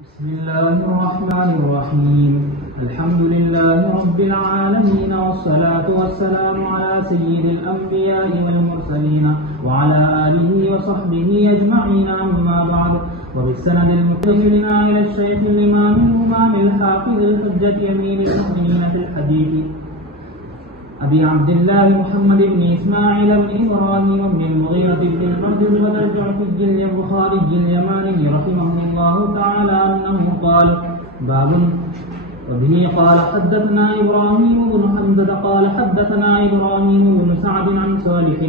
بسم الله الرحمن الرحيم. الحمد لله رب العالمين، والصلاة والسلام على سيد الأنبياء والمرسلين وعلى آله وصحبه أجمعين، أما بعد. وبالسند المتصلنا إلى الشيخ الإمام الإمام الحافظ الحجة أمير المؤمنين في الحديث أبي عبد الله محمد بن إسماعيل بن إبراهيم بن المغيرة بن المردد والجعفي البخاري اليماني رحمه الله تعالى أنه قال: باب. وبه قال: حدثنا إبراهيم بن حمزة قال حدثنا إبراهيم بن سعد عن صالح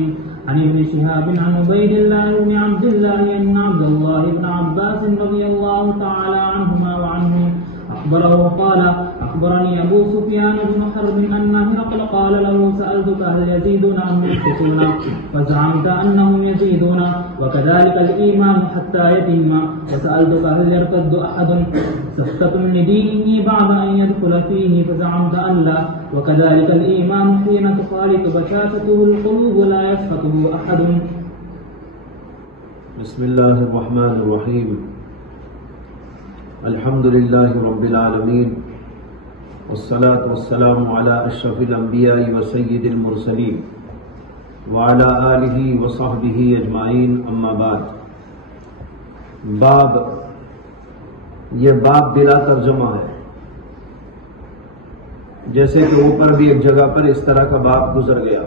عن ابن شهاب عن عبيد الله بن عبد الله أن عبد الله بن عباس رضي الله تعالى عنهما وعنهم أخبره قال: أخبرني أبو سفيان بن حرب أن هرقل قال له: سألتك هل يزيدون أم ينقصون؟ فزعمت أنهم يزيدون، وكذلك الإيمان حتى يتم. وسألتك هل يرتد أحد سفتة لدينه بعد أن يدخل فيه؟ فزعمت أن لا، وكذلك الإيمان حين تخالط بشاشته القلوب لا يسقطه أحد. بسم الله الرحمن الرحيم. الحمد لله رب العالمين، والصلاة والسلام على أشرف الأنبياء وسيد المرسلين وعلى آله وصحبه أجمعين، أما بعد. باب، یہ باب بلا ترجمہ ہے، جیسے کہ اوپر بھی ایک جگہ پر اس طرح کا باب گزر گیا.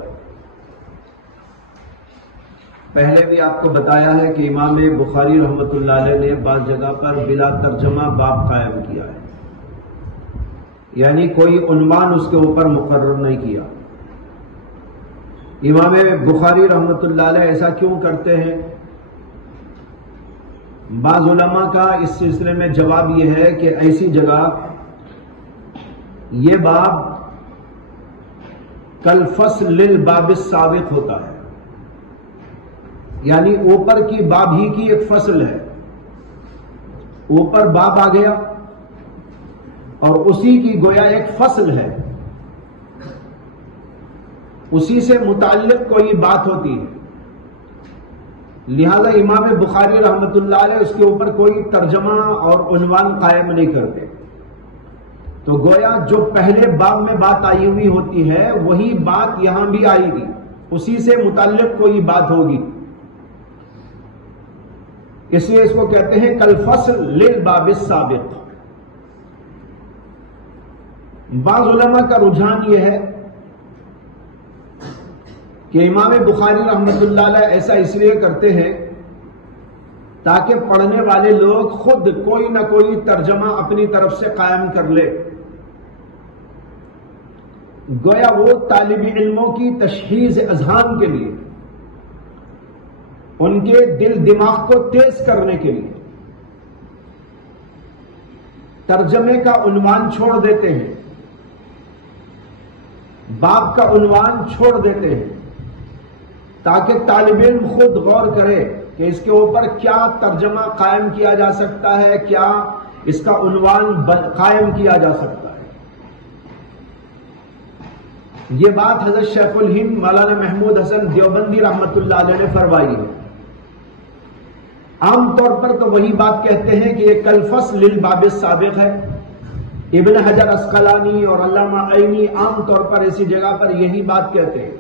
پہلے بھی آپ کو بتایا ہے کہ امام بخاری رحمۃ اللہ علیہ نے بعض جگہ پر بلا ترجمہ باب قائم کیا ہے، یعنی کوئی عنوان اس کے اوپر مقرر نہیں کیا. امام بخاری رحمۃ اللہ علیہ ایسا کیوں کرتے ہیں؟ بعض علماء کا اس سلسلے میں جواب یہ ہے کہ ایسی جگہ یہ باب کالفصل للباب السابق ہوتا ہے، یعنی اوپر کی باب ہی کی ایک فصل ہے. اوپر باب آ گیا اور اسی کی گویا ایک فصل ہے، اسی سے متعلق کوئی بات ہوتی ہے. لہذا امام بخاری رحمۃ اللہ علیہ اس کے اوپر کوئی ترجمہ اور عنوان قائم نہیں کرتے. تو گویا جو پہلے باب میں بات آئی ہوئی ہوتی ہے وہی بات یہاں بھی آئے گی، اسی سے متعلق کوئی بات ہوگی، اس لیے اس کو کہتے ہیں کالفصل للباب السابق. بعض علماء کا رجحان یہ ہے کہ امام بخاری رحمۃ اللہ علیہ ایسا اس لیے کرتے ہیں تاکہ پڑھنے والے لوگ خود کوئی نہ کوئی ترجمہ اپنی طرف سے قائم کر لے. گویا وہ طالب علموں کی تشخیص اذہان کے لیے، ان کے دل دماغ کو تیز کرنے کے لیے ترجمے کا عنوان چھوڑ دیتے ہیں، باب کا عنوان چھوڑ دیتے ہیں، تاکہ طالب علم خود غور کرے کہ اس کے اوپر کیا ترجمہ قائم کیا جا سکتا ہے، کیا اس کا عنوان قائم کیا جا سکتا ہے. یہ بات حضرت شیخ الہند مولانا محمود حسن دیوبندی رحمۃ اللہ علیہ نے فرمائی ہے. عام طور پر تو وہی بات کہتے ہیں کہ یہ کالفصل للباب السابق ہے. ابن حجر عسقلانی اور علامہ عینی عام طور پر ایسی جگہ پر یہی بات کہتے ہیں.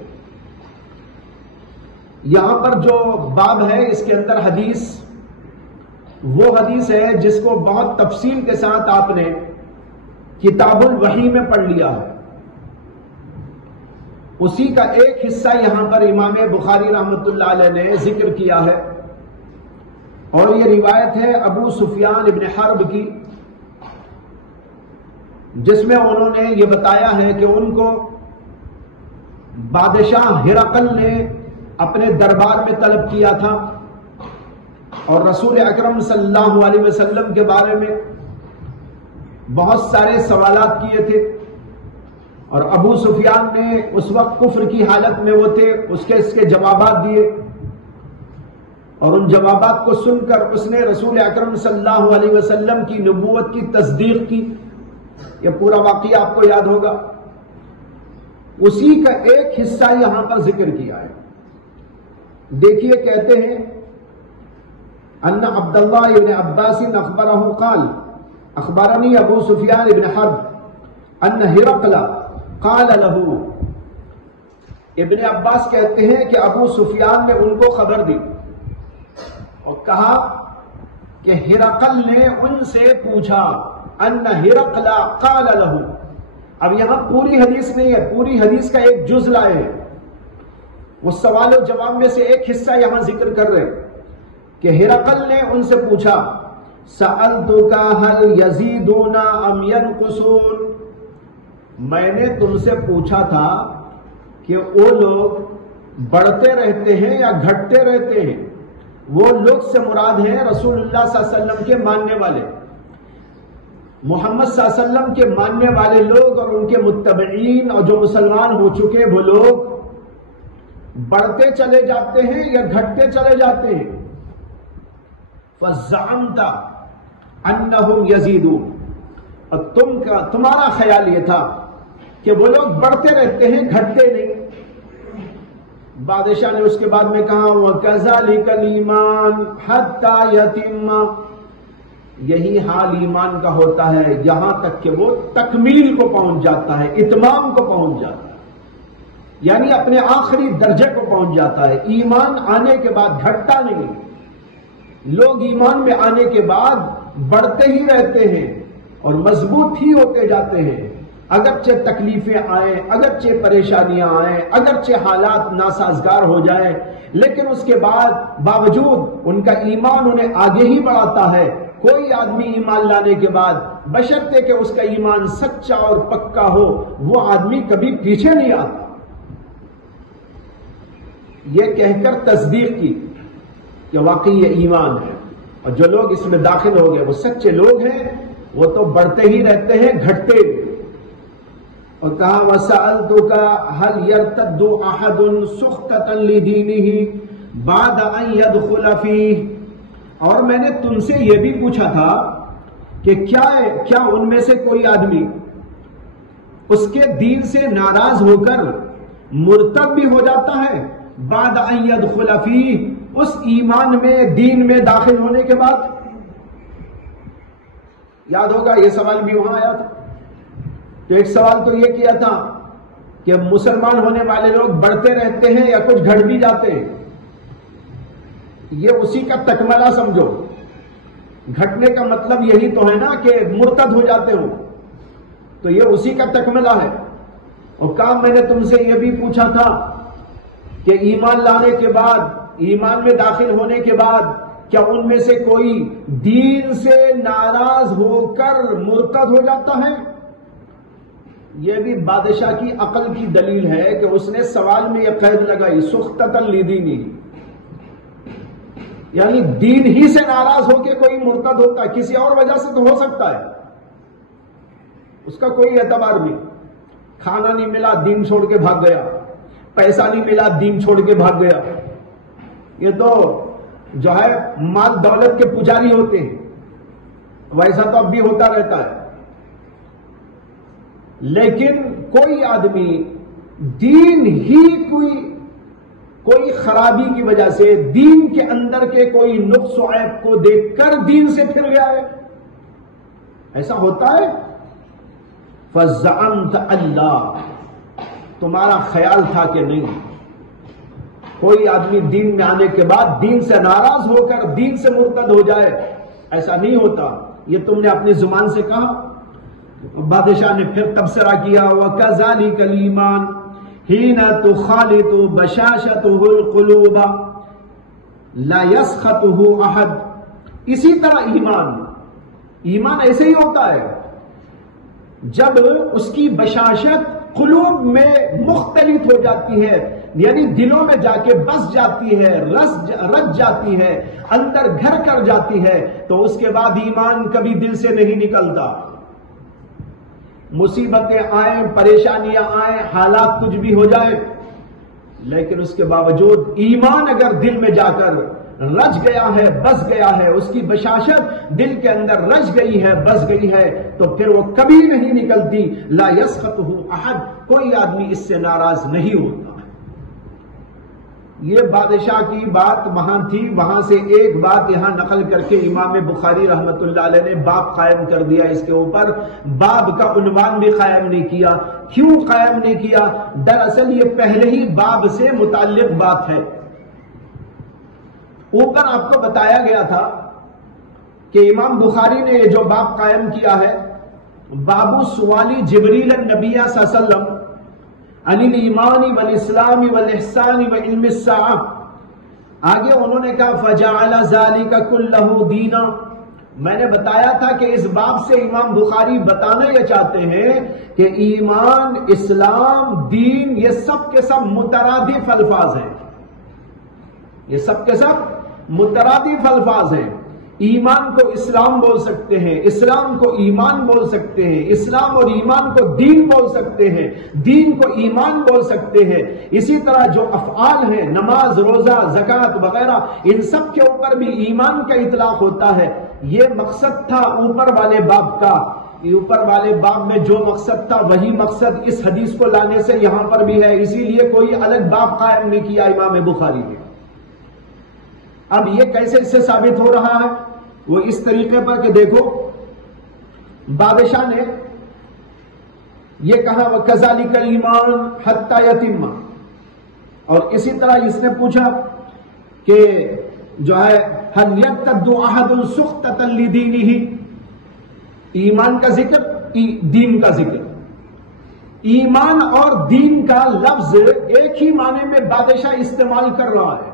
یہاں پر جو باب ہے اس کے اندر حدیث وہ حدیث ہے جس کو بہت تفصیل کے ساتھ آپ نے کتاب الوحی میں پڑھ لیا ہے. اسی کا ایک حصہ یہاں پر امام بخاری رحمۃ اللہ علیہ نے ذکر کیا ہے، اور یہ روایت ہے ابو سفیان ابن حرب کی، جس میں انہوں نے یہ بتایا ہے کہ ان کو بادشاہ ہرقل نے اپنے دربار میں طلب کیا تھا اور رسول اکرم صلی اللہ علیہ وسلم کے بارے میں بہت سارے سوالات کیے تھے، اور ابو سفیان نے اس وقت کفر کی حالت میں وہ تھے، اس کے جوابات دیے، اور ان جوابات کو سن کر اس نے رسول اکرم صلی اللہ علیہ وسلم کی نبوت کی تصدیق کی. یہ پورا واقعہ آپ کو یاد ہوگا. اسی کا ایک حصہ یہاں پر ذکر کیا ہے. دیکھیے کہتے ہیں ان عبداللہ ابن عباس اخبرہ قال اخبرنی ابو سفیان ابن حرب ان ہرقل قال له، ابن عباس کہتے ہیں کہ ابو سفیان نے ان کو خبر دی اور کہا کہ ہرقل نے ان سے پوچھا، ان ہرقل قال له. اب یہاں پوری حدیث نہیں ہے، پوری حدیث کا ایک جز لائے ہیں، وہ سوال و جواب میں سے ایک حصہ یہاں ذکر کر رہے کہ ہرقل نے ان سے پوچھا، سألتک هل یزیدون ام ینقصون، میں نے تم سے پوچھا تھا کہ وہ لوگ بڑھتے رہتے ہیں یا گھٹتے رہتے ہیں. وہ لوگ سے مراد ہیں رسول اللہ صلی اللہ علیہ وسلم کے ماننے والے، محمد صلی اللہ علیہ وسلم کے ماننے والے لوگ اور ان کے متبعین اور جو مسلمان ہو چکے وہ لوگ بڑھتے چلے جاتے ہیں یا گھٹتے چلے جاتے ہیں. فَزَعَمْتَ أَنَّهُمْ يَزِيدُونَ، اور تمہارا خیال یہ تھا کہ وہ لوگ بڑھتے رہتے ہیں گھٹتے نہیں. بادشاہ نے اس کے بعد میں کہا وَكَذَلِكَ الْإِيمَانُ حَتَّى يَتِمَّ، یہی حال ایمان کا ہوتا ہے یہاں تک کہ وہ تکمیل کو پہنچ جاتا ہے، اتمام کو پہنچ جاتا ہے، یعنی اپنے آخری درجے کو پہنچ جاتا ہے. ایمان آنے کے بعد گھٹتا نہیں، لوگ ایمان میں آنے کے بعد بڑھتے ہی رہتے ہیں اور مضبوط ہی ہوتے جاتے ہیں. اگرچہ تکلیفیں آئیں، اگرچہ پریشانیاں آئیں، اگرچہ حالات ناسازگار ہو جائیں، لیکن اس کے بعد باوجود ان کا ایمان انہیں آگے ہی بڑھاتا ہے. کوئی آدمی ایمان لانے کے بعد بشرطے کہ اس کا ایمان سچا اور پکا ہو وہ آدمی کبھی پیچھے نہیں آتا. یہ کہہ کر تصدیق کی کہ واقعی یہ ایمان ہے، اور جو لوگ اس میں داخل ہو گئے وہ سچے لوگ ہیں، وہ تو بڑھتے ہی رہتے ہیں گھٹتے. اور کہا وَسَأَلْتُكَ هَلْ يَرْتَدُّ أَحَدٌ سُخْطَةً لِدِينِهِ بَعْدَ أَنْ يَدْخُلَ فِيهِ، اور میں نے تم سے یہ بھی پوچھا تھا کہ کیا ان میں سے کوئی آدمی اس کے دین سے ناراض ہو کر مرتد بھی ہو جاتا ہے بعد ان يدخل فيه، اس ایمان میں دین میں داخل ہونے کے بعد. یاد ہوگا یہ سوال بھی وہاں آیا تھا. تو ایک سوال تو یہ کیا تھا کہ مسلمان ہونے والے لوگ بڑھتے رہتے ہیں یا کچھ گھٹ بھی جاتے ہیں. یہ اسی کا تکملہ سمجھو. گھٹنے کا مطلب یہی تو ہے نا کہ مرتد ہو جاتے ہو، تو یہ اسی کا تکملہ ہے. اور کام میں نے تم سے یہ بھی پوچھا تھا کہ ایمان لانے کے بعد، ایمان میں داخل ہونے کے بعد کیا ان میں سے کوئی دین سے ناراض ہو کر مرتد ہو جاتا ہے. یہ بھی بادشاہ کی عقل کی دلیل ہے کہ اس نے سوال میں یہ قید لگائی سُخْطَةً لِدِينِهِ، یعنی دین ہی سے ناراض ہو کے کوئی مرتد ہوتا ہے، کسی اور وجہ سے تو ہو سکتا ہے، اس کا کوئی اعتبار نہیں. کھانا نہیں ملا دین چھوڑ کے بھاگ گیا، پیسہ نہیں ملا دین چھوڑ کے بھاگ گیا. یہ تو جو ہے مال دولت کے پجاری ہوتے ہیں، ویسا تو اب بھی ہوتا رہتا ہے. لیکن کوئی آدمی دین ہی کوئی خرابی کی وجہ سے دین کے اندر کے کوئی نقص و عیب کو دیکھ کر دین سے پھر گیا ہے، ایسا ہوتا ہے. فَزَعَمْتَ اللَّهُ، تمہارا خیال تھا کہ نہیں کوئی آدمی دین میں آنے کے بعد دین سے ناراض ہو کر دین سے مرتد ہو جائے، ایسا نہیں ہوتا. یہ تم نے اپنی زبان سے کہا. بادشاہ نے پھر تبصرہ کیا وَكَذَلِكَ الْإِيمَانُ حِينَ تُخَالِطُ بَشَاشَتُهُ الْقُلُوبَ لَا يَسْخَطُهُ أَحَدٌ، اسی طرح ایمان ایسے ہی ہوتا ہے جب اس کی بشاشت قلوب میں مختلط ہو جاتی ہے، یعنی دلوں میں جا کے بس جاتی ہے، رچ جاتی ہے، اندر گھر کر جاتی ہے، تو اس کے بعد ایمان کبھی دل سے نہیں نکلتا. مصیبتیں آئیں، پریشانیاں آئیں، حالات کچھ بھی ہو جائے، لیکن اس کے باوجود ایمان اگر دل میں جا کر رچ گیا ہے، بس گیا ہے، اس کی بشاشت دل کے اندر رچ گئی ہے، بس گئی ہے، تو پھر وہ کبھی نہیں نکلتی. لا يسخطه احد، کوئی آدمی اس سے ناراض نہیں ہوتا. یہ بادشاہ کی بات وہاں تھی، وہاں سے ایک بات یہاں نقل کر کے امام بخاری رحمت اللہ علیہ نے باب قائم کر دیا اس کے اوپر، باب کا عنوان بھی قائم نہیں کیا۔ کیوں قائم نہیں کیا؟ دراصل یہ پہلے ہی باب سے متعلق بات ہے۔ اوپر آپ کو بتایا گیا تھا کہ امام بخاری نے یہ جو باب قائم کیا ہے، باب سوالی جبریل النبی صلی اللہ علیہ وسلم عن الایمان والاسلام والاحسان وعلم الساعہ، آگے انہوں نے کہا فجعل ذلك كله دینا۔ میں نے بتایا تھا کہ اس باب سے امام بخاری بتانا یہ چاہتے ہیں کہ ایمان، اسلام، دین یہ سب کے سب مترادف الفاظ ہیں، یہ سب کے سب مترادف الفاظ ہیں۔ ایمان کو اسلام بول سکتے ہیں، اسلام کو ایمان بول سکتے ہیں، اسلام اور ایمان کو دین بول سکتے ہیں، دین کو ایمان بول سکتے ہیں۔ اسی طرح جو افعال ہیں، نماز، روزہ، زکوٰۃ وغیرہ، ان سب کے اوپر بھی ایمان کا اطلاق ہوتا ہے۔ یہ مقصد تھا اوپر والے باب کا۔ اوپر والے باب میں جو مقصد تھا وہی مقصد اس حدیث کو لانے سے یہاں پر بھی ہے، اسی لیے کوئی الگ باب قائم نہیں کیا امام بخاری نے۔ اب یہ کیسے اس سے ثابت ہو رہا ہے؟ وہ اس طریقے پر کہ دیکھو، بادشاہ نے یہ کہا وَكَذَلِكَ الْإِيمَانُ حَتَّى يَتِمَّ، اور اسی طرح اس نے پوچھا کہ جو ہے هَلْ يَرْتَدُّ أَحَدٌ سُخْطَةً لِدِينِهِ، ایمان کا ذکر، دین کا ذکر۔ ایمان اور دین کا لفظ ایک ہی معنی میں بادشاہ استعمال کر رہا ہے،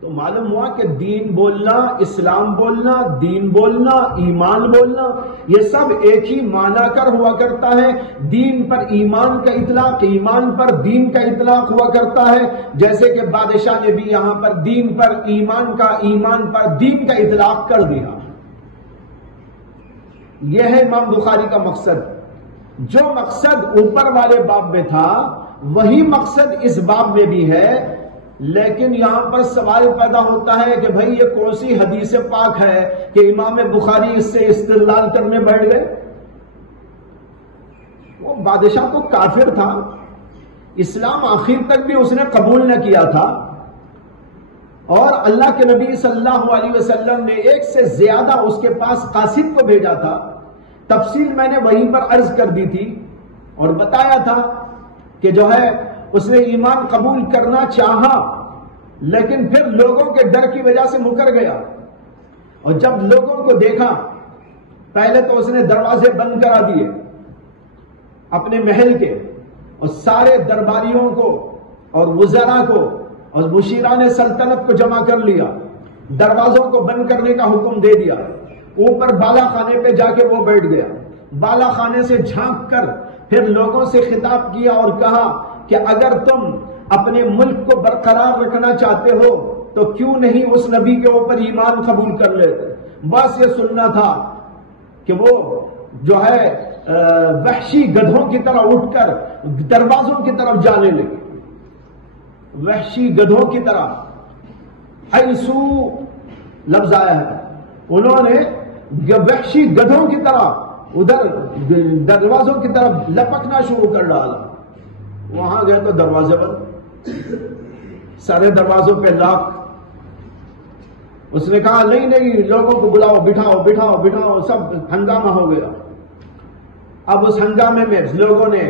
تو معلوم ہوا کہ دین بولنا، اسلام بولنا، دین بولنا، ایمان بولنا، یہ سب ایک ہی معنی کر ہوا کرتا ہے۔ دین پر ایمان کا اطلاق، ایمان پر دین کا اطلاق ہوا کرتا ہے، جیسے کہ بادشاہ نے بھی یہاں پر دین پر ایمان کا، ایمان پر دین کا اطلاق کر دیا۔ یہ ہے امام بخاری کا مقصد۔ جو مقصد اوپر والے باب میں تھا وہی مقصد اس باب میں بھی ہے، لیکن یہاں پر سوال پیدا ہوتا ہے کہ بھئی یہ کون سی حدیث پاک ہے کہ امام بخاری اس سے استدلال کرنے بیٹھ گئے؟ وہ بادشاہ تو کافر تھا، اسلام آخر تک بھی اس نے قبول نہ کیا تھا، اور اللہ کے نبی صلی اللہ علیہ وسلم نے ایک سے زیادہ اس کے پاس قاصد کو بھیجا تھا۔ تفصیل میں نے وہیں پر عرض کر دی تھی اور بتایا تھا کہ جو ہے اس نے ایمان قبول کرنا چاہا، لیکن پھر لوگوں کے ڈر کی وجہ سے مکر گیا، اور جب لوگوں کو دیکھا، پہلے تو اس نے دروازے بند کرا دیے اپنے محل کے، اور سارے درباریوں کو اور وزراء کو اور مشیران سلطنت کو جمع کر لیا، دروازوں کو بند کرنے کا حکم دے دیا۔ اوپر بالا خانے پہ جا کے وہ بیٹھ گیا، بالا خانے سے جھانک کر پھر لوگوں سے خطاب کیا اور کہا کہ اگر تم اپنے ملک کو برقرار رکھنا چاہتے ہو تو کیوں نہیں اس نبی کے اوپر ایمان قبول کر لیتے؟ بس یہ سننا تھا کہ وہ جو ہے وحشی گدھوں کی طرح اٹھ کر دروازوں کی طرف جانے لگے، وحشی گدھوں کی طرح، ایسو لفظ آیا ہے، انہوں نے وحشی گدھوں کی طرح ادھر دروازوں کی طرف لپکنا شروع کر ڈالا۔ وہاں گئے تو دروازے بند، سارے دروازوں پہ لاک۔ اس نے کہا نہیں نہیں، لوگوں کو بلاؤ، بٹھاؤ بٹھاؤ بٹھاؤ، سب ہنگامہ ہو گیا۔ اب اس ہنگامے میں لوگوں نے،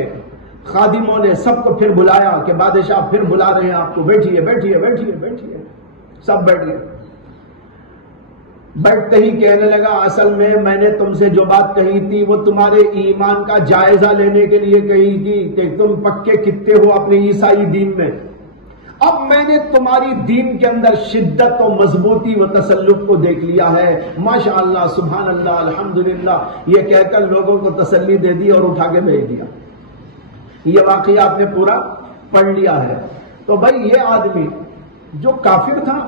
خادموں نے سب کو پھر بلایا کہ بادشاہ پھر بلا رہے ہیں آپ کو، بیٹھیے بیٹھیے بیٹھیے بیٹھیے۔ سب بیٹھ گئے۔ بیٹھتے ہی کہنے لگا اصل میں نے تم سے جو بات کہی تھی وہ تمہارے ایمان کا جائزہ لینے کے لیے کہی تھی کہ تم پکے کتنے ہو اپنے عیسائی دین میں۔ اب میں نے تمہاری دین کے اندر شدت و مضبوطی و تسلط کو دیکھ لیا ہے، ماشاءاللہ سبحان اللہ الحمدللہ، یہ کہہ کر لوگوں کو تسلی دے دی اور اٹھا کے بھیج دیا۔ یہ واقعہ آپ نے پورا پڑھ لیا ہے۔ تو بھائی یہ آدمی جو کافر تھا،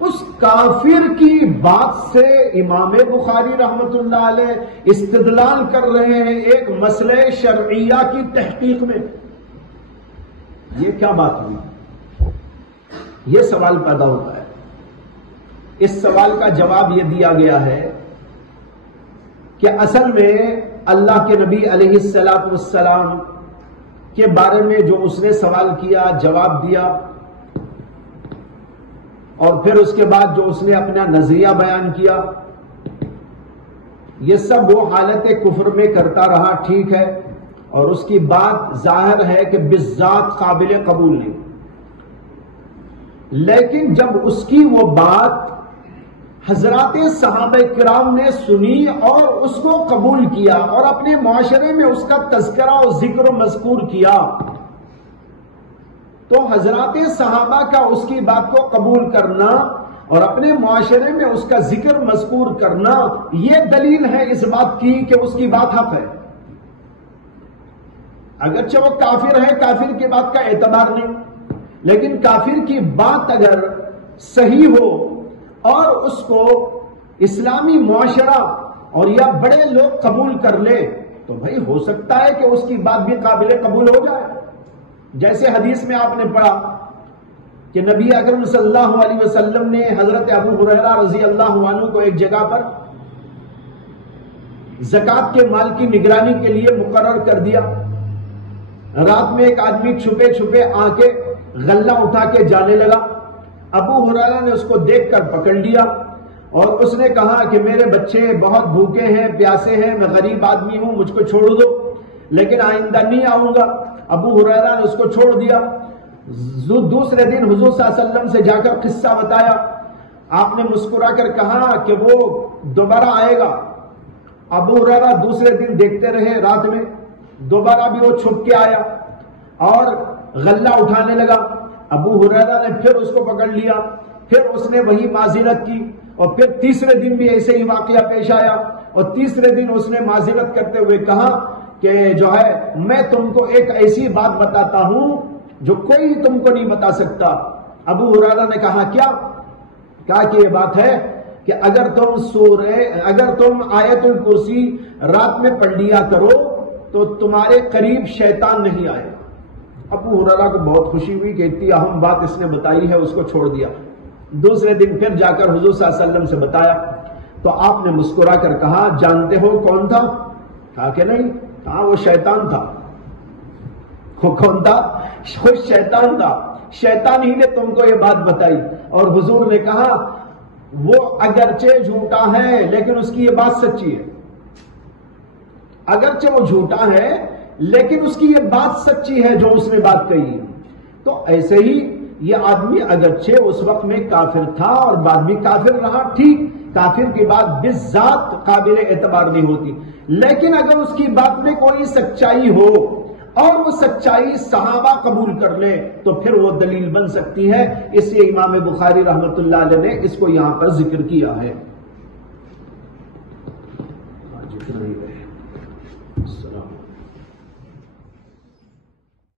اس کافر کی بات سے امام بخاری رحمت اللہ علیہ استدلال کر رہے ہیں ایک مسئلہ شرعیہ کی تحقیق میں۔ یہ کیا بات ہوئی؟ یہ سوال پیدا ہوتا ہے۔ اس سوال کا جواب یہ دیا گیا ہے کہ اصل میں اللہ کے نبی علیہ السلام کے بارے میں جو اس نے سوال کیا، جواب دیا، اور پھر اس کے بعد جو اس نے اپنا نظریہ بیان کیا، یہ سب وہ حالت کفر میں کرتا رہا، ٹھیک ہے، اور اس کی بات ظاہر ہے کہ بالذات قابل قبول نہیں، لیکن جب اس کی وہ بات حضرات صحابہ کرام نے سنی اور اس کو قبول کیا اور اپنے معاشرے میں اس کا تذکرہ و ذکر و مذکور کیا، تو حضرات صحابہ کا اس کی بات کو قبول کرنا اور اپنے معاشرے میں اس کا ذکر مذکور کرنا، یہ دلیل ہے اس بات کی کہ اس کی بات حق ہے۔ اگرچہ وہ کافر ہے، کافر کی بات کا اعتبار نہیں، لیکن کافر کی بات اگر صحیح ہو اور اس کو اسلامی معاشرہ اور یا بڑے لوگ قبول کر لے تو بھائی ہو سکتا ہے کہ اس کی بات بھی قابل قبول ہو جائے۔ جیسے حدیث میں آپ نے پڑھا کہ نبی اکرم صلی اللہ علیہ وسلم نے حضرت ابو ہریرہ رضی اللہ عنہ کو ایک جگہ پر زکوٰۃ کے مال کی نگرانی کے لیے مقرر کر دیا۔ رات میں ایک آدمی چھپے چھپے آ کے غلہ اٹھا کے جانے لگا۔ ابو ہریرہ نے اس کو دیکھ کر پکڑ لیا اور اس نے کہا کہ میرے بچے بہت بھوکے ہیں، پیاسے ہیں، میں غریب آدمی ہوں، مجھ کو چھوڑ دو، لیکن آئندہ نہیں آؤں گا۔ ابو ہریرہ نے اس کو چھوڑ دیا۔ دوسرے دن حضور صلی اللہ علیہ وسلم سے جا کر قصہ بتایا۔ آپ نے مسکرا کر کہا کہ وہ دوبارہ آئے گا۔ ابو ہریرہ دوسرے دن دیکھتے رہے، رات میں دوبارہ بھی وہ چھپ کے آیا اور غلہ اٹھانے لگا۔ ابو ہریرہ نے پھر اس کو پکڑ لیا، پھر اس نے وہی معذرت کی، اور پھر تیسرے دن بھی ایسے ہی واقعہ پیش آیا، اور تیسرے دن اس نے معذرت کرتے ہوئے کہا کہ جو ہے میں تم کو ایک ایسی بات بتاتا ہوں جو کوئی تم کو نہیں بتا سکتا۔ ابو ہریرہ نے کہا کیا؟ کہا کہ یہ بات ہے کہ اگر تم آیت الکرسی رات میں پڑھ لیا کرو تو تمہارے قریب شیطان نہیں آئے۔ ابو ہریرہ کو بہت خوشی ہوئی کہ اتنی اہم بات اس نے بتائی ہے، اس کو چھوڑ دیا۔ دوسرے دن پھر جا کر حضور صلی اللہ علیہ وسلم سے بتایا تو آپ نے مسکرا کر کہا جانتے ہو کون تھا؟ کہا کہ نہیں۔ کہا وہ شیطان تھا۔ وہ کون تھا؟ خود شیطان تھا، شیطان ہی نے تم کو یہ بات بتائی۔ اور حضور نے کہا وہ اگرچہ جھوٹا ہے لیکن اس کی یہ بات سچی ہے۔ اگرچہ وہ جھوٹا ہے لیکن اس کی یہ بات سچی ہے جو اس نے بات کہی۔ تو ایسے ہی یہ آدمی اگرچہ اس وقت میں کافر تھا اور بعد میں کافر رہا، ٹھیک، کافر کی بات بالذات قابل اعتبار نہیں ہوتی، لیکن اگر اس کی بات میں کوئی سچائی ہو اور وہ سچائی صحابہ قبول کر لیں تو پھر وہ دلیل بن سکتی ہے۔ اس لیے امام بخاری رحمۃ اللہ علیہ نے اس کو یہاں پر ذکر کیا ہے۔